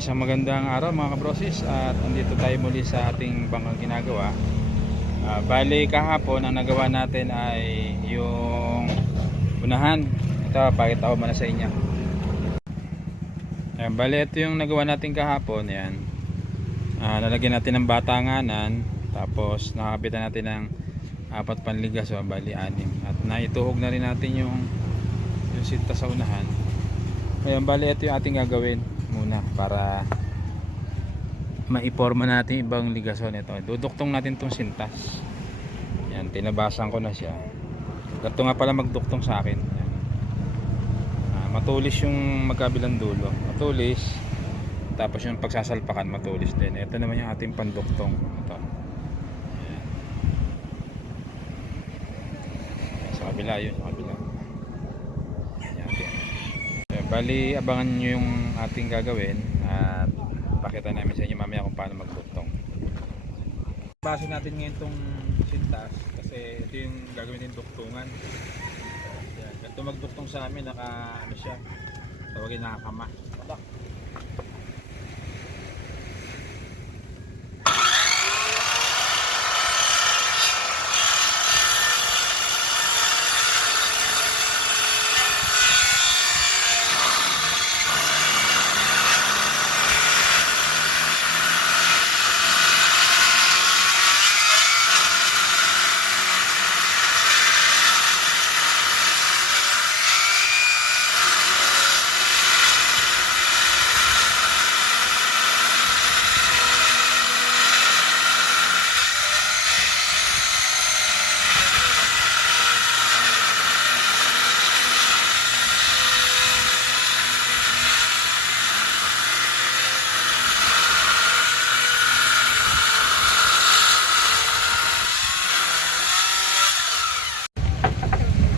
Isang magandang araw mga kabrosis, at andito tayo muli sa ating bangkang ginagawa. Bali kahapon ang nagawa natin ay yung unahan. Ito, pakita ko muna sa inyo. Ayan, bali ito yung nagawa natin kahapon. Ayan. Nalagyan natin ng batanganan, tapos nakabitan natin ng 4 panligas, so bali 6, at naituhog na rin natin yung sinta sa unahan. Ayan, bali ito yung ating gagawin muna para maiporma natin ibang ligason. Ito, duduktong natin tong sintas. Yan, tinabasan ko na siya. Ganito nga pala magduktong sa akin. Yan. Matulis yung magkabilang dulo, matulis, tapos yung pagsasalpakan matulis din. Ito naman yung ating panduktong. Ito. Yan. Yan, sa kabila yun, sa kabila. Bali abangan nyo yung ating gagawin at pakita namin sa inyo mamaya kung paano magduktong. Base natin ngayon itong sintas kasi ito yung gagawin din duktungan. Yan, ganito magduktong sa amin, naka ano siya, tawagin nakakama.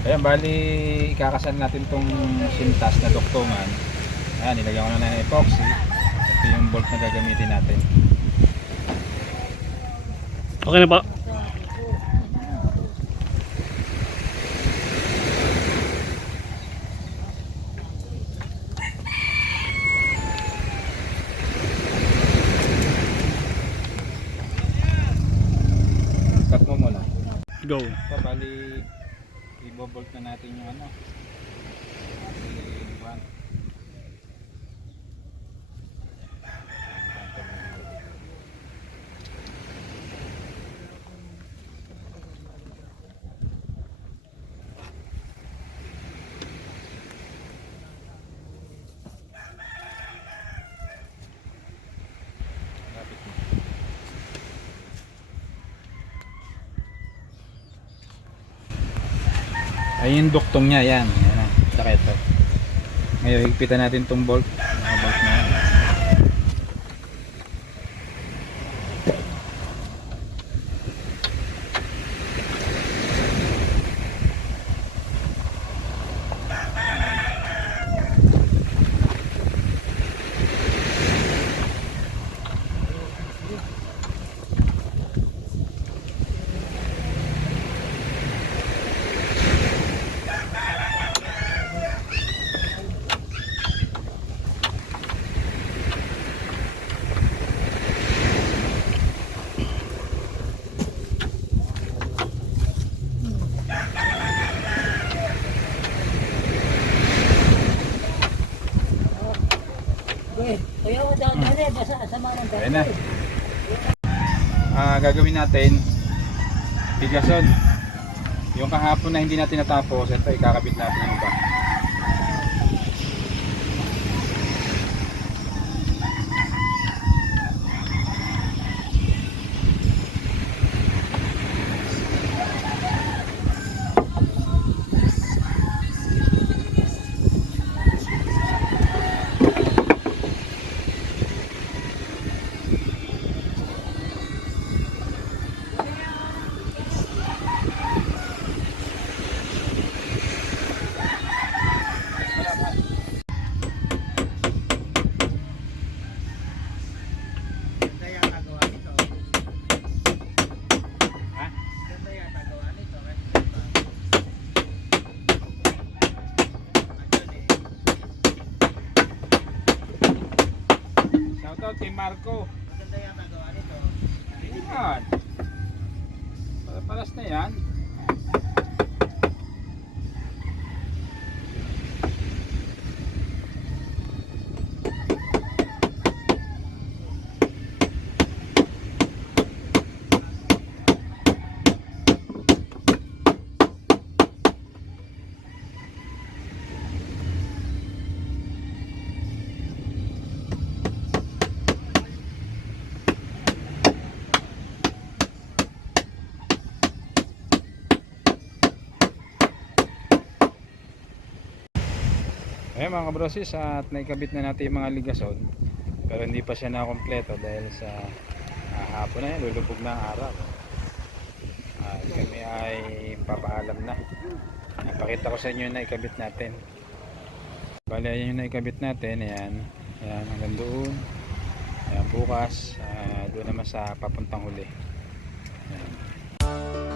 Ayan, bali ikakasan natin tong sintas na duktungan. Ayan, nilagyan ko na ng epoxy. Ito yung bolt na gagamitin natin. Okay na po. Cut mo muna. Go. So, bali i-bolt na natin yung ano, ay yung duktong niya, yan. Yan na, saka ito. Ngayon, higpitan natin itong bolt. Mga bolt na yan. Ayan na. Gagawin natin bigason. Yung kahapon na hindi natin natapos, ito ikakabit natin yung iba. shoutout kay Marco. Maganda yata gawa nito. Yan. Paras na yan. Ayan mga kabrosis, at naikabit na natin yung mga ligason, pero hindi pa siya nakompleto dahil sa hapon na yan, lulubog na ang araw. At kami ay papaalam na. Napakita ko sa inyo yung naikabit natin. Bali, ayan yung naikabit natin. Ayan, ayan hanggang doon. Ayan bukas, doon naman sa papuntang huli. Ayan.